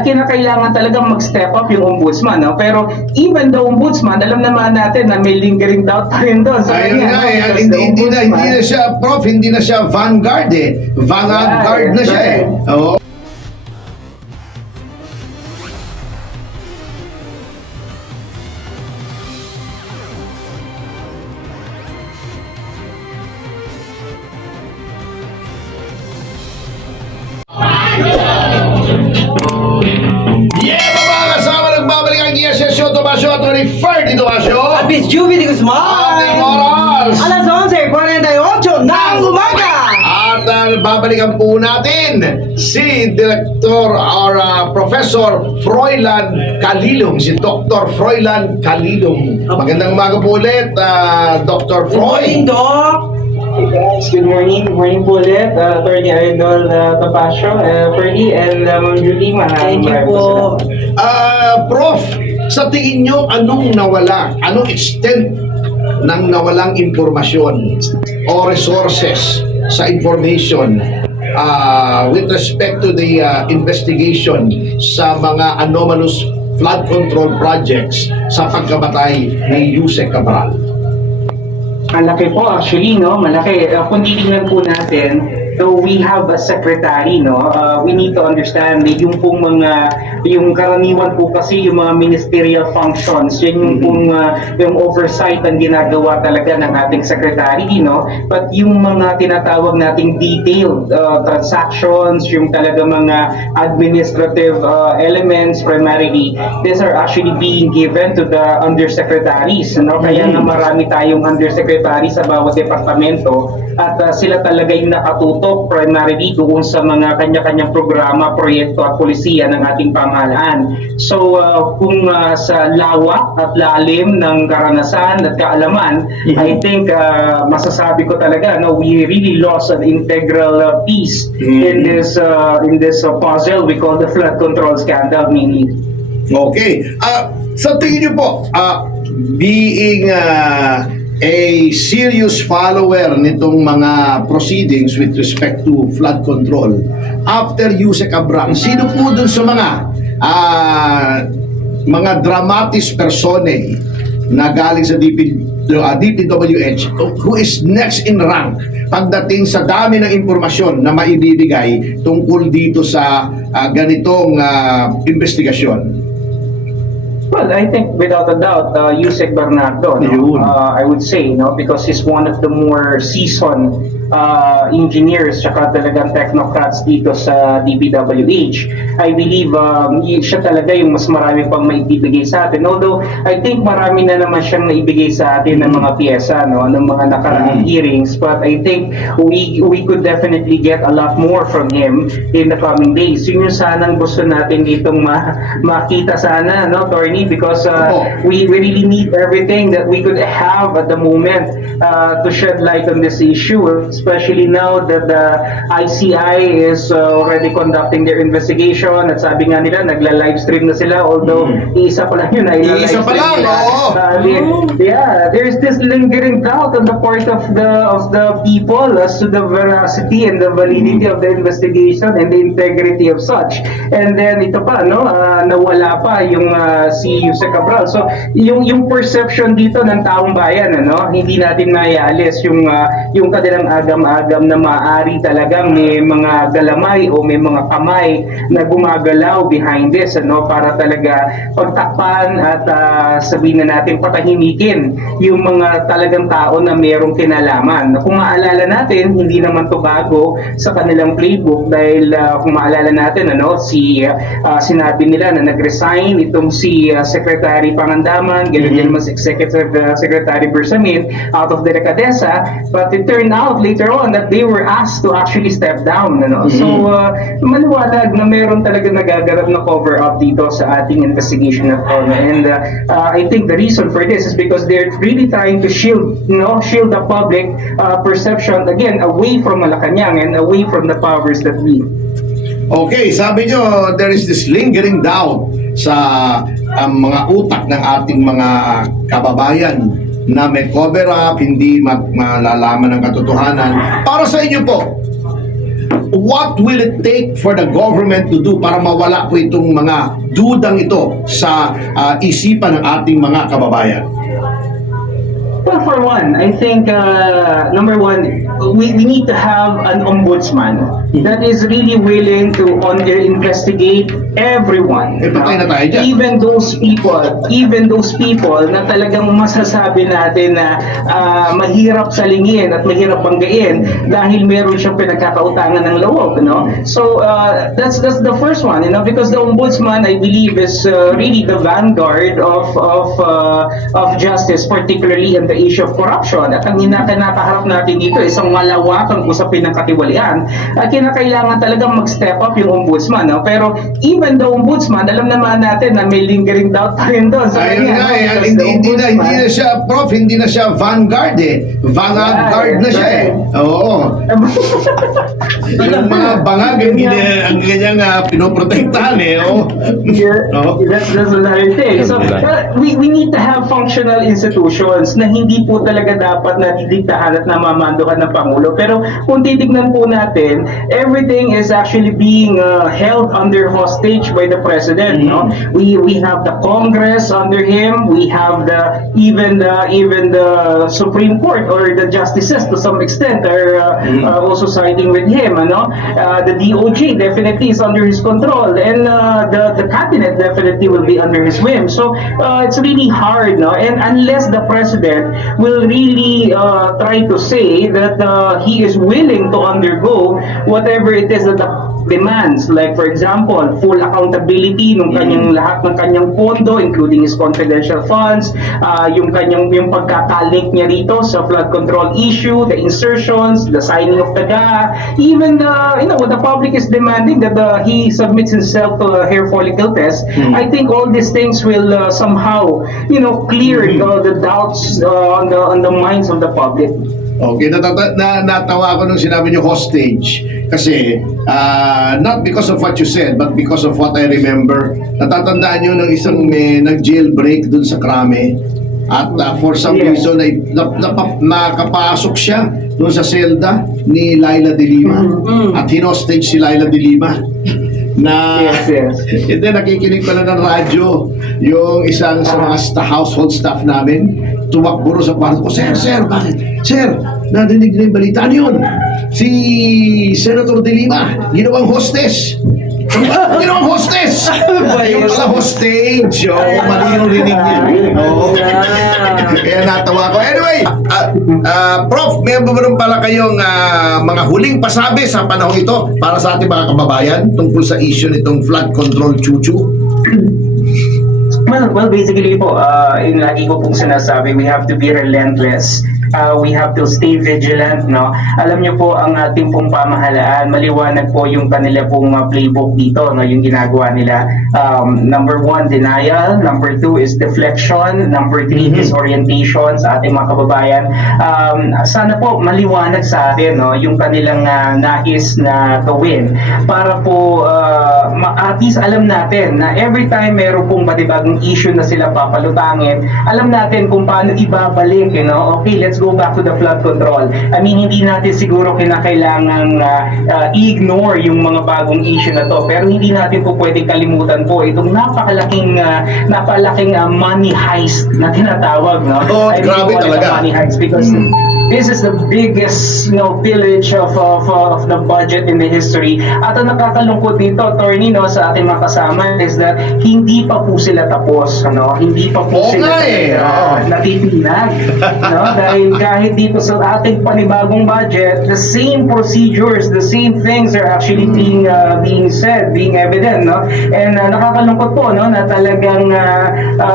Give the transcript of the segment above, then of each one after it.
kinakailangan talagang mag-step up yung ombudsman, no? Pero even the ombudsman, alam naman natin na may lingering doubt pa rin doon. So, Ayun nga, hindi na siya, Prof, hindi na siya vanguard eh. Vanguard na siya eh. Oo. Yeah, mga kasama, nagbabalik ang Iyasya Tomasyo at Refer dito Tomasyo. At Miss Juvie de Guzman! Ating oras! Alas 11:48 ng umaga! At babalikan po natin si Director or Professor Froilan Calilong, si Dr. Froilan Calilong. Magandang umaga po ulit, Dr. Good morning, Froy. Doc! Hey guys, good morning. Good morning po ulit. Attorney Idol Tapasio, Ferdy, and Ma'am Judy. Thank you po. Prof, sa tingin nyo, anong nawala? Anong extent ng nawalang impormasyon o resources sa information with respect to the investigation sa mga anomalous flood control projects sa pagkamatay ni Yusek Cabral? Malaki po actually, no? Malaki. Kung titingnan po natin, though we have a secretary, no? We need to understand na yung pong yung karaniwan po kasi yung mga ministerial functions, yun yung pong yung oversight ang ginagawa talaga ng ating secretary, no? But yung mga tinatawag nating detailed transactions, yung talaga mga administrative elements primarily, these are actually being given to the undersecretaries, no? Kaya nga marami tayong undersecretaries sa bawat departamento at sila talaga yung nakatutok primarily doon sa mga kanya-kanyang programa, proyekto at polisiya ng ating pamahalaan. So kung sa lawak at lalim ng karanasan at kaalaman, I think masasabi ko talaga, no, we really lost an integral piece in this puzzle we call the flood control scandal, mainly. Okay. Sa tingin niyo po, being a serious follower nitong mga proceedings with respect to flood control, after Yusek Cabral, sino po dun sa mga dramatis personae na galing sa DPWH who is next in rank pagdating sa dami ng impormasyon na maibibigay tungkol dito sa ganitong investigasyon? Well, I think without a doubt, Yusek Bernardo, no? I would say, no, because he's one of the more seasoned engineers tsaka talagang technocrats dito sa DPWH. I believe siya talaga yung mas marami pang maibibigay sa atin. Although, I think marami na naman siyang naibigay sa atin ng mga pyesa, no, ng mga nakaraang hearings. But I think we could definitely get a lot more from him in the coming days. Yun yung sanang gusto natin ditong makita sana, no, Torny? Because we really need everything that we could have at the moment to shed light on this issue, especially now that the ICI is already conducting their investigation at sabi nga nila nagla-livestream na sila, although iisa pa lang yun na Iisa pa lang, yeah, there's this lingering doubt on the part of the people as to the veracity and the validity of the investigation and the integrity of such. And then ito pa, no, nawala pa yung si Yusek Cabral. So yung perception dito ng taong bayan, ano, hindi natin maialis yung kanilang agam-agam na maaari talagang may mga galamay o may mga kamay na gumagalaw behind this, ano, para talaga pagtakpan at sabihin na natin patahimikin yung mga talagang tao na mayroong kinalaman. Kung maalala natin, hindi naman to bago sa kanilang playbook dahil kung maalala natin, ano, sinabi nila na nag-resign itong si Secretary Pangandaman, ganyan din mas Executive Secretary Bersamin out of the Decadesa, but it turned out later on that they were asked to actually step down, ano? So maliwanag na meron talaga nagaganap na cover up dito sa ating investigation at all. And I think the reason for this is because they're really trying to shield the public perception again away from Malacanang and away from the powers that be. Okay, sabi nyo, there is this lingering doubt sa mga utak ng ating mga kababayan na may cover up, hindi malalaman ng katotohanan. Para sa inyo po, what will it take for the government to do para mawala po itong mga dudang ito sa isipan ng ating mga kababayan? Well, for one, I think number one, we need to have an ombudsman that is really willing to investigate everyone. Patay na tayo dyan. Even those people na talagang masasabi natin na mahirap salingin at mahirap banggain dahil meron siyang pinagkakautangan ng loob, So that's the first one, because the ombudsman, I believe, is really the vanguard of justice, particularly in the issue of corruption. At ang kinakaharap natin dito isang malawakang usapin ng katiwalian. Kinakailangan talagang mag-step up yung ombudsman. Pero even the ombudsman, alam naman natin na may lingering doubt pa rin doon sa Ayun kanya. nga, hindi na siya, Prof, hindi na siya vanguard vanguard na siya Oo. Yung mga bangag, ang kanyang pinoprotektahan That's another thing. So, we need to have functional institutions na hindi po talaga dapat na didiktahan at namamanduhan ng Pangulo. Pero kung titignan po natin, everything is actually being held under hostage by the President. We have the Congress under him. We have even the Supreme Court or the justices to some extent are also siding with him. The DOJ definitely is under his control, and the cabinet definitely will be under his whim. So it's really hard, and unless the President will really try to say that he is willing to undergo whatever it is that the demands, like for example, full accountability ng kanyang lahat ng kanyang pondo, including his confidential funds, yung pagkakalink niya rito sa flood control issue, the insertions, the signing of the GA, even the public is demanding that he submits himself to a hair follicle test. I think all these things will somehow clear the doubts on the minds of the public. Okay, natawa ako nung sinabi niyo hostage kasi not because of what you said but because of what I remember. Natatandaan niyo nung isang may nag-jailbreak dun sa Krame at for some reason nakapasok siya dun sa selda ni Laila de Lima at hinostage si Laila de Lima na hindi nakikinig pala ng radyo yung isang sa mga household staff namin tumakbo sa kwarto ko, Sir, bakit? Sir, nadinig na yung balita. Ano yun? Si Senator de Lima ginawang hostess. Ginawang hostess! Yung pala hostage. Mali yung rinig niya. Kaya natawa ko. Anyway, Prof, may meron pala kayong mga huling pasabi sa panahon ito para sa ating mga kababayan tungkol sa issue nitong flood control chuchu? Well, basically po, yung lagi ko pong sinasabi, we have to be relentless. We have to stay vigilant, Alam niyo po, ang ating pong pamahalaan, maliwanag po yung kanila pong playbook dito, yung ginagawa nila. Number 1, denial. Number 2 is deflection. Number 3, disorientation sa ating mga kababayan. Sana po maliwanag sa atin, yung kanilang nais na gawin para po at least alam natin na every time meron pong batibagong issue na sila papalutangin, alam natin kung paano ibabalik, Okay, let's go back to the flood control. I mean, hindi natin siguro kinakailangang i-ignore yung mga bagong issue na to, pero hindi natin po pwedeng kalimutan po itong napakalaking money heist na tinatawag, Grabe talaga. Money heist because this is the biggest pillage of the budget in the history. At ang nakakalungkot dito, attorney, sa ating mga kasama is that hindi pa po sila tapos, hindi pa po sila natitinag, dahil kahit dito sa ating panibagong budget, the same procedures, the same things are actually being said, being evident, and nakakalungkot po, na talagang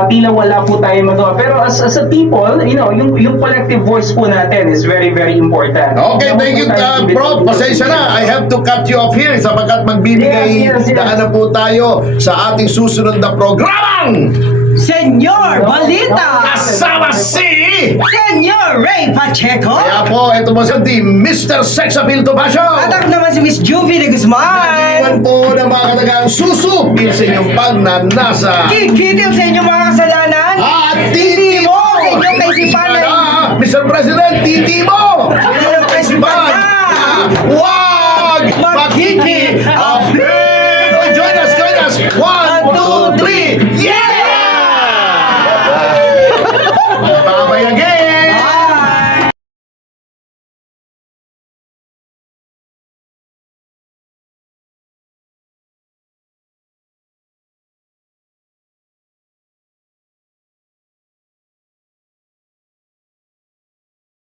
tila wala po tayo magawa. Pero as a people, yung collective voice po natin is very, very important. Okay, thank you, Prof. Pasensya na. I have to cut you off here sapagkat magbibigay daan na po tayo sa ating susunod na programang Senyor Balita! kasama si Senyor Ray Pacheco! Kaya po, ito po sa team, Mr. Sex Appeal Topacio. At ako naman si Miss Juvie de Guzman! Iwan po ng mga katagang susupil sa inyong pagnanasa. Kikitil sa inyong mga kasalanan! At titi mo! Sa inyong kaisipan ay... Mr. President, titi mo! Sa inyong kaisipan na! Wow! Makiki Update! Oh, join us! 1,